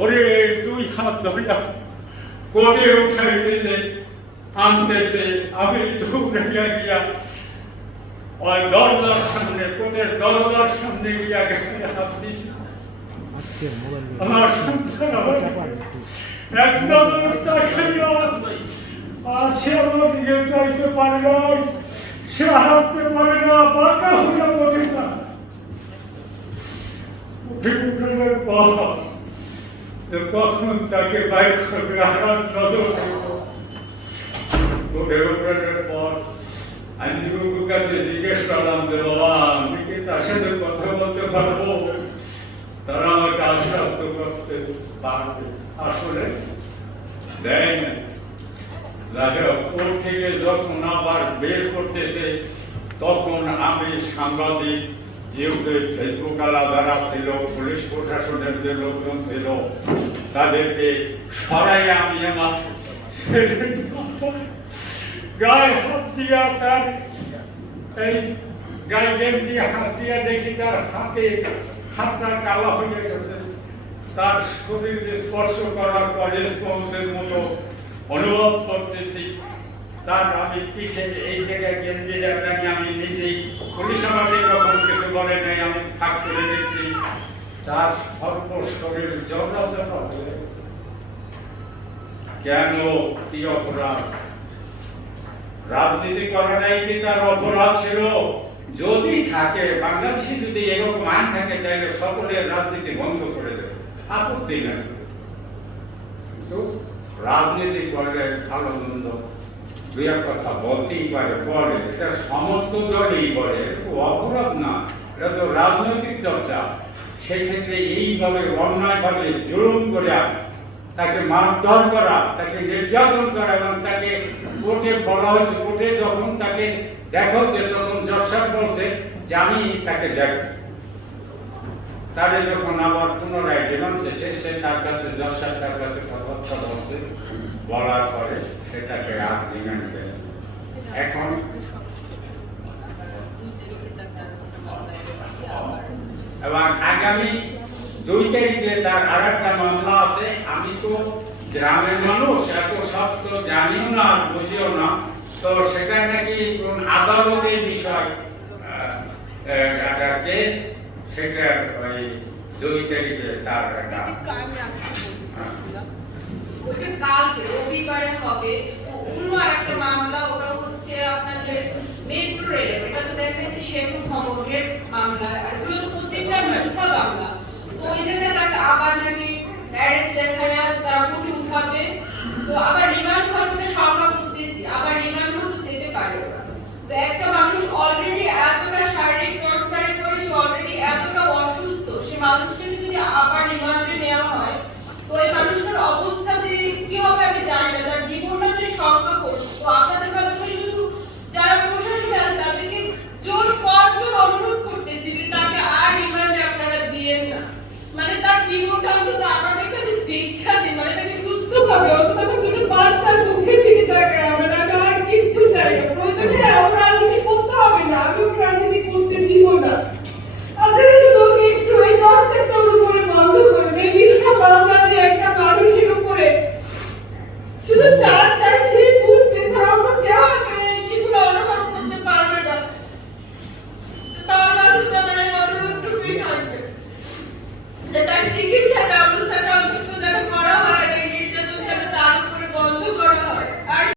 ওরে দুই হাত ধরিয়া কোটে উঠাইতে আনতেছে, আমি দৌড়াইয়া গিয়া ওই দরজার সামনে, কোটের দরজার সামনে গিয়া গায়ে হাত দিয়েছি। আমার সন্তান একদম চাইয়া আর সে আমার দিকে চাইতে পারে নাই, সে হাঁটতে পারে না, বাঁকা হইয়া বলে না। কখন তাকে বাইক করবে আঘাত নজর উঠে পর আমি দিগুর কাছে জিজ্ঞেস করলাম যে বাবা আমি কি তার সাথে কথা বলতে পারবো? তারা আমাকে আশ্বস্ত করতে পারবে, আসলে দেয় না। কোর্ট থেকে যখন আবার বের করতেছে তখন আমি সাংবাদিক, যেহেতু ফেসবুক আলাদারা ছিল, পুলিশ প্রশাসনের যে লোকজন ছিল, তাদেরকে সরাই আমি আমার গায়ে হাত দিয়া, তার এই গায়ে গেঞ্জি হাত দিয়া দেখি তার হাতটা কালা হয়ে গেছে। তার শরীরে স্পর্শ করার পরে স্পঞ্জের মতো অনুভব করতেছি। তার আমি পিঠে এই জায়গায় গেঞ্জিটা টাঙিয়ে আমি নিজেই, পুলিশ আমাকে তখন কিছু বলে নাই, আমি ফাঁক করে দেখছি তার সর্ব শরীর জড়জড় হয়ে গেছে। কেন, কি অপরাধ? রাজনীতি করাটাই কি তার অপরাধ ছিল? যদি থাকে, বাংলাদেশে যদি এরকম আইন থাকে তাহলে সকলে রাজনীতি বন্ধ করে দেবে, আপত্তি নাই। কিন্তু রাজনীতি করলে ভালো মন্দ দুই এক কথা বলতেই পারে, বলে, এটা সমস্ত দলই বলে, অপরাধ না, এটা তো রাজনৈতিক চর্চা। সেক্ষেত্রে এইভাবে অন্যায়ভাবে জুলুম করে তাকে মারধর করা, তাকে নির্যাতন করা, এবং তাকে কোর্টে বলা হয়েছে, কোর্টে যখন তাকে দেখা হচ্ছে তখন জজ সাহেব বলছে যে আমি তাকে দেখব। তারে যখন আবার পুনরায় ডিমান্ড চেয়েছে, সে তার কাছে জজ সাহেব তার কাছে কথাবার্তা বলছে, বলার পরে সেটাকে আর ডিমান্ড দেয়। এখন এবং আগামী 2 তারিখে তার আর একটা মামলা আছে। আমি তো গ্রামের মানুষ, এত সব তো জানিও না, বুঝিও না, তো সেটা নাকি আদালতের বিষয়, একটা কেস, সেটা ওই 2 তারিখে তার একটা কালকে রবিবারে হবে অন্য আরেকটা মামলা। ওটা হচ্ছে আপনাদের মেট্রো রেল, এটা তো দেখাচ্ছি সেতু ভবনের মামলা, আর এগুলো তো প্রত্যেকটা মিথ্যা মামলা। তো ওই জায়গায় তাকে আবার নাকি অ্যারেস্ট দেখায়, তারপরে উঠাবে, তো আবার রিমান্ড হওয়ার সংখ্যা করতেছি, আবার রিমান্ড হতে যেতে পারে ওরা। তো একটা মানুষ অলরেডি এতটা শারীরিক টর্চারে পড়ে, সে অলরেডি এতটা অসুস্থ, সে মানুষকে যদি আবার রিমান্ডে নেওয়া হয় তো এই মানুষটার অবস্থা যে কি হবে আমি জানি না, তার জীবনটা যে সংখ্যা করছে। তো আপনাদের মাধ্যমে শুধু যারা প্রশাসনে আছে তাদেরকে জোর অনুরোধ করতেছি যে তাকে আর রিমান্ডে আপনারা দিয়েন না, মানে তার জীবনটা অন্তত আমাদের কাছে ভিক্ষা দিন, মানে তাকে সুস্থভাবে অন্তত কোনো বাচ্চার মুখের দিকে তাকায়, আমরা আর কিচ্ছু চাই না। প্রয়োজনে আমরা রাজনীতি করতে হবে না, আমি রাজনীতি করতে দিব না। আপনারা শুধু একটু এই টর্চারটা উপরে বন্ধ করবেন, এই ভিক্ষা মামলা